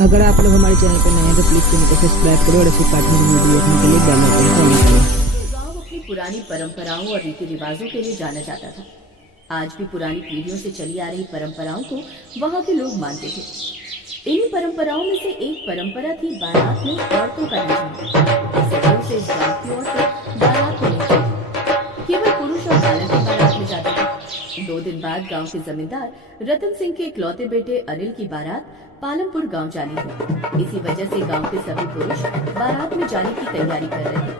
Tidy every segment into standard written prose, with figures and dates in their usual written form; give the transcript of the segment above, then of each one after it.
अगर आप लोग हमारे चैनल पर नए हैं तो प्लीज चैनल को सब्सक्राइब करो और ऐसे कार्टून की वीडियो देखने के लिए बेल आइकन को ऑन करें। गांव अपनी पुरानी परंपराओं और रीति रिवाजों के लिए जाना जाता था। आज भी पुरानी पीढ़ियों से चली आ रही परंपराओं को वहाँ के लोग मानते थे। इन्हीं परंपराओं में से एक परंपरा थी बारात में औरतों का ले जाना। सदियों से इस गांव की औरतें बारात में नहीं जाती, केवल पुरुष और बालक ही बारात में जाते थे। 2 दिन बाद गांव के जमींदार रतन सिंह के इकलौते बेटे अनिल की बारात पालमपुर गांव जानी थी। इसी वजह से गांव के सभी पुरुष बारात में जाने की तैयारी कर रहे थे।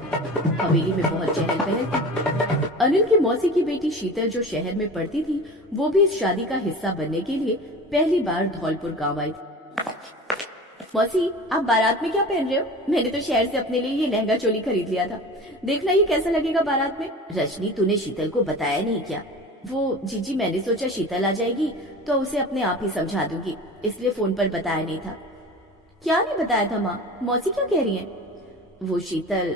हवेली में बहुत चहल पहल थी। अनिल की मौसी की बेटी शीतल जो शहर में पढ़ती थी, वो भी इस शादी का हिस्सा बनने के लिए पहली बार धौलपुर गांव आई थी। मौसी, आप बारात में क्या पहन रहे हो? मैंने तो शहर से अपने लिए ये लहंगा चोली खरीद लिया था। देखना ये कैसा लगेगा बारात में। रजनी, तूने शीतल को बताया नहीं क्या? वो जीजी, मैंने सोचा शीतल आ जाएगी तो उसे अपने आप ही समझा दूंगी, इसलिए फोन पर बताया नहीं था। क्या नहीं बताया था माँ? मौसी क्या कह रही है? वो शीतल।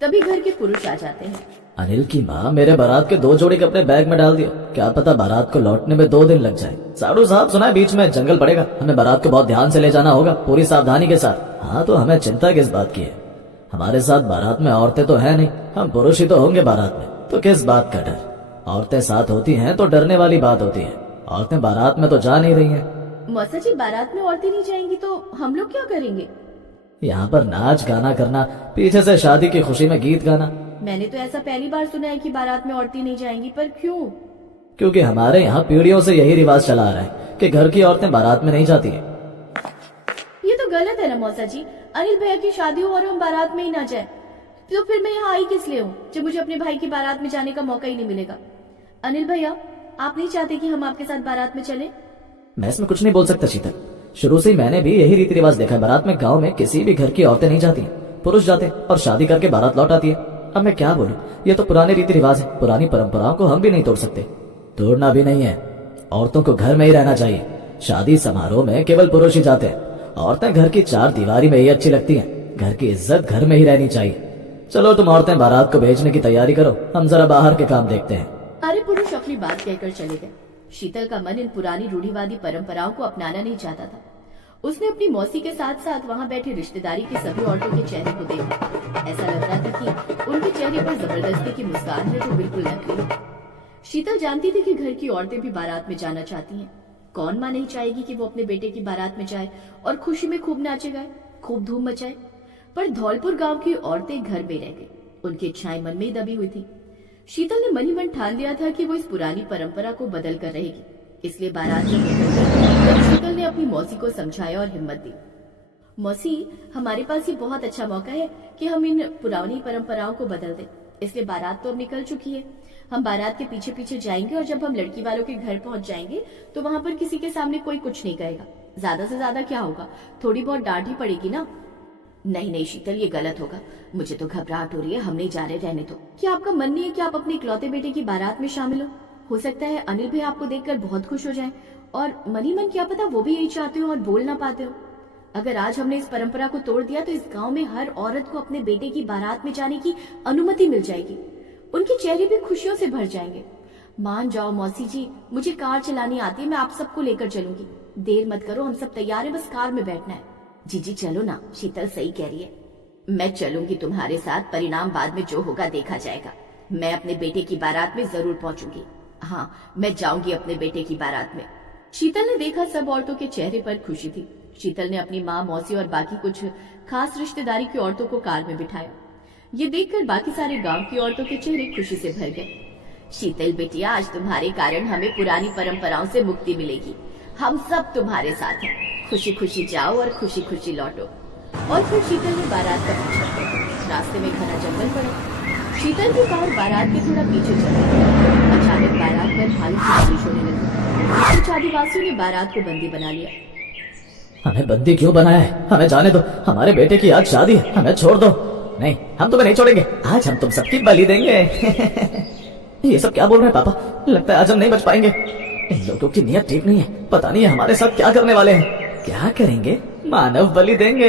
तभी घर के पुरुष आ जाते हैं। अनिल की माँ, मेरे बारात के 2 जोड़ी कपड़े बैग में डाल दियो। क्या पता बारात को लौटने में 2 दिन लग जाए। साधु साहब, सुना है बीच में जंगल पड़ेगा, हमें बारात को बहुत ध्यान से ले जाना होगा, पूरी सावधानी के साथ। हाँ, तो हमें चिंता किस बात की है? हमारे साथ बारात में औरतें तो है नहीं, हम पुरुष ही तो होंगे बारात में, तो किस बात का डर? औरतें साथ होती हैं तो डरने वाली बात होती है। औरतें बारात में तो जा नहीं रही हैं। मौसा जी, बारात में औरतें नहीं जाएंगी तो हम लोग क्या करेंगे? यहाँ पर नाच गाना करना, पीछे से शादी की खुशी में गीत गाना। मैंने तो ऐसा पहली बार सुना है कि बारात में औरतें नहीं जाएंगी, पर क्यों? क्योंकि हमारे यहाँ पीढ़ियों से यही रिवाज चला आ रहा है कि घर की औरतें बारात में नहीं जाती है। ये तो गलत है ना मौसा जी। अनिल भैया की शादी हो और हम बारात में ही ना जाए, तो फिर मैं यहाँ आई किस लिए हूँ जब मुझे अपने भाई की बारात में जाने का मौका ही नहीं मिलेगा? अनिल भैया, आप नहीं चाहते कि हम आपके साथ बारात में चलें? मैं इसमें कुछ नहीं बोल सकता शीतल। शुरू से ही मैंने भी यही रीति रिवाज देखा है। बारात में गांव में किसी भी घर की औरतें नहीं जाती, पुरुष जाते और शादी करके बारात लौट आती है। अब मैं क्या बोलूं, ये तो पुराने रीति रिवाज है। पुरानी परंपराओं को हम भी नहीं तोड़ सकते। तोड़ना भी नहीं है, औरतों को घर में ही रहना चाहिए। शादी समारोह में केवल पुरुष ही जाते हैं। औरतें घर की 4 दीवारी में ही अच्छी लगती हैं। घर की इज्जत घर में ही रहनी चाहिए। चलो, तुम औरतें बारात को भेजने की तैयारी करो, हम जरा बाहर के काम देखते हैं। सारे पुरुष अपनी बात कहकर चले गए। शीतल का मन इन पुरानी रूढ़िवादी परंपराओं को अपनाना नहीं चाहता था। उसने अपनी मौसी के साथ साथ वहाँ बैठी रिश्तेदारी की सभी औरतों के चेहरे को देखा। ऐसा लग रहा था कि उनके चेहरे पर जबरदस्ती की मुस्कान है जो बिल्कुल नकली है। शीतल जानती थी कि घर की औरतें भी बारात में जाना चाहती हैं। कौन माँ नहीं चाहेगी कि वो अपने बेटे की बारात में जाए और खुशी में खूब नाचे गाए, खूब धूम मचाए। पर धौलपुर गांव की औरतें घर में रह गई। उनकी इच्छाएं मन में ही दबी हुई थी। शीतल ने मन ही मन ठान लिया था कि वो इस पुरानी परंपरा को बदल कर रहेगी। इसलिए बारात जब निकल गई तब शीतल ने अपनी मौसी को समझाया और हिम्मत दी। मौसी, हमारे पास ये बहुत अच्छा मौका है कि हम इन पुरानी परंपराओं को बदल दें। इसलिए बारात तो अब निकल चुकी है, हम बारात के पीछे पीछे जाएंगे और जब हम लड़की वालों के घर पहुंच जाएंगे तो वहाँ पर किसी के सामने कोई कुछ नहीं कहेगा। ज्यादा से ज्यादा क्या होगा, थोड़ी बहुत डांट ही पड़ेगी ना। नहीं नहीं शीतल, ये गलत होगा। मुझे तो घबराहट हो रही है, हम नहीं जा रहे, रहने दो। क्या आपका मन नहीं है कि आप अपने इकलौते बेटे की बारात में शामिल हो सकता है अनिल भी आपको देखकर बहुत खुश हो जाएं और मन ही मन क्या पता वो भी यही चाहते हो और बोल ना पाते हो। अगर आज हमने इस परंपरा को तोड़ दिया तो इस गांव में हर औरत को अपने बेटे की बारात में जाने की अनुमति मिल जाएगी। उनके चेहरे भी खुशियों से भर जाएंगे। मान जाओ मौसी जी, मुझे कार चलानी आती है, मैं आप सबको लेकर चलूंगी। देर मत करो, हम सब तैयार हैं, बस कार में बैठना है। जीजी चलो ना, शीतल सही कह रही है। मैं चलूंगी तुम्हारे साथ, परिणाम बाद में जो होगा देखा जाएगा। मैं अपने बेटे की बारात में जरूर पहुंचूंगी। हाँ, मैं जाऊंगी अपने बेटे की बारात में। शीतल ने देखा सब औरतों के चेहरे पर खुशी थी। शीतल ने अपनी माँ, मौसी और बाकी कुछ खास रिश्तेदारी की औरतों को कार में बिठाया। ये देखकर बाकी सारे गांव की औरतों के चेहरे खुशी से भर गए। शीतल बेटिया, आज तुम्हारे कारण हमें पुरानी परंपराओं से मुक्ति मिलेगी। हम सब तुम्हारे साथ हैं। खुशी खुशी जाओ और खुशी खुशी लौटो। और फिर शीतल ने बारात का पीछा किया। रास्ते में घना जंगल पड़ा। शीतल की कार बारात के थोड़ा पीछे चल रही। अचानक बारात पर भालू की बारिश होने लगी। कुछ आदिवासियों ने बारात को बंदी बना लिया। हमें बंदी क्यों बनाया है? हमें जाने दो, हमारे बेटे की आज शादी है, हमें छोड़ दो। नहीं, हम तुम्हें नहीं छोड़ेंगे, आज हम तुम सबकी बलि देंगे। ये सब क्या बोल रहे हैं पापा? लगता है आज हम नहीं बच पाएंगे। इन लोगों की नीयत ठीक नहीं है, पता नहीं है हमारे साथ क्या करने वाले हैं। क्या करेंगे? मानव बलि देंगे।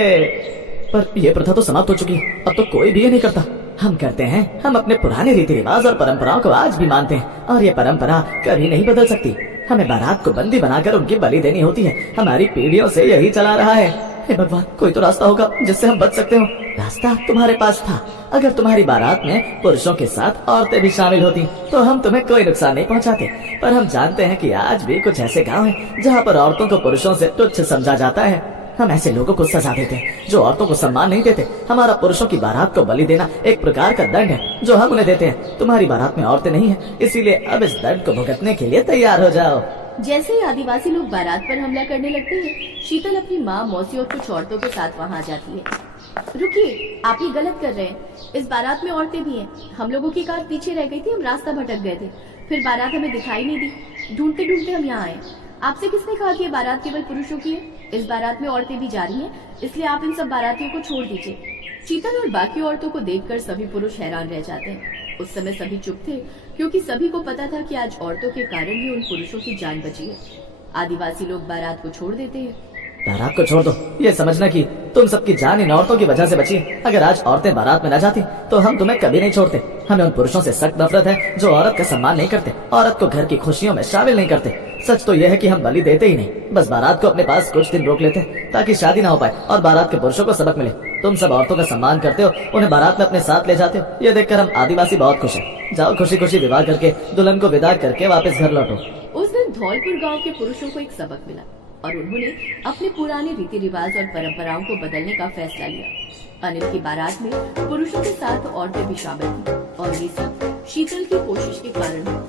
पर यह प्रथा तो समाप्त हो चुकी है, अब तो कोई भी ये नहीं करता। हम करते हैं, हम अपने पुराने रीति रिवाज और परंपराओं को आज भी मानते हैं और ये परंपरा कभी नहीं बदल सकती। हमें बारात को बंदी बनाकर उनकी बलि देनी होती है। हमारी पीढ़ियों से यही चला रहा है। हे भगवान, कोई तो रास्ता होगा जिससे हम बच सकते हो। रास्ता तुम्हारे पास था। अगर तुम्हारी बारात में पुरुषों के साथ औरतें भी शामिल होती तो हम तुम्हें कोई नुकसान नहीं पहुंचाते। पर हम जानते हैं कि आज भी कुछ ऐसे गांव हैं जहां पर औरतों को पुरुषों से तुच्छ समझा जाता है। हम ऐसे लोगों को सजा देते हैं जो औरतों को सम्मान नहीं देते। हमारा पुरुषों की बारात को बलि देना एक प्रकार का दंड है जो हम उन्हें देते हैं। तुम्हारी बारात में औरतें नहीं है, इसीलिए अब इस दंड को भुगतने के लिए तैयार हो जाओ। जैसे ही आदिवासी लोग बारात पर हमला करने लगते हैं, शीतल अपनी माँ, मौसी और कुछ औरतों के साथ वहाँ आ जाती है। रुकिए, आप ये गलत कर रहे हैं। इस बारात में औरतें भी हैं। हम लोगों की कार पीछे रह गई थी, हम रास्ता भटक गए थे, फिर बारात हमें दिखाई नहीं दी। ढूंढते ढूंढते हम यहाँ आए। आपसे किसने कहा कि ये बारात केवल पुरुषों की है? इस बारात में औरतें भी जा रही हैं, इसलिए आप इन सब बारातियों को छोड़ दीजिए। शीतल और बाकी औरतों को देखकर सभी पुरुष हैरान रह जाते हैं। उस समय सभी चुप थे, क्योंकि सभी को पता था कि आज औरतों के कारण ही उन पुरुषों की जान बची है। आदिवासी लोग बारात को छोड़ देते हैं। बारात को छोड़ दो, ये समझना कि तुम सबकी जान इन औरतों की वजह से बची है। अगर आज औरतें बारात में न जाती तो हम तुम्हें कभी नहीं छोड़ते। हमें उन पुरुषों से सख्त नफरत है जो औरत का सम्मान नहीं करते, औरत को घर की खुशियों में शामिल नहीं करते। सच तो यह है कि हम बलि देते ही नहीं, बस बारात को अपने पास कुछ दिन रोक लेते हैं ताकि शादी ना हो पाए और बारात के पुरुषों को सबक मिले। तुम सब औरतों का सम्मान करते हो, उन्हें बारात में अपने साथ ले जाते हो। ये देखकर हम आदिवासी बहुत खुश हैं। जाओ खुशी खुशी विवाह करके दुल्हन को विदा करके वापस घर लौटो। उस दिन धौलपुर गांव के पुरुषों को एक सबक मिला और उन्होंने अपने पुराने रीति रिवाज और परंपराओं को बदलने का फैसला लिया। अनिल की बारात में पुरुषों के साथ औरतें भी शामिल थी और ये सब शीतल की कोशिश के कारण हुआ।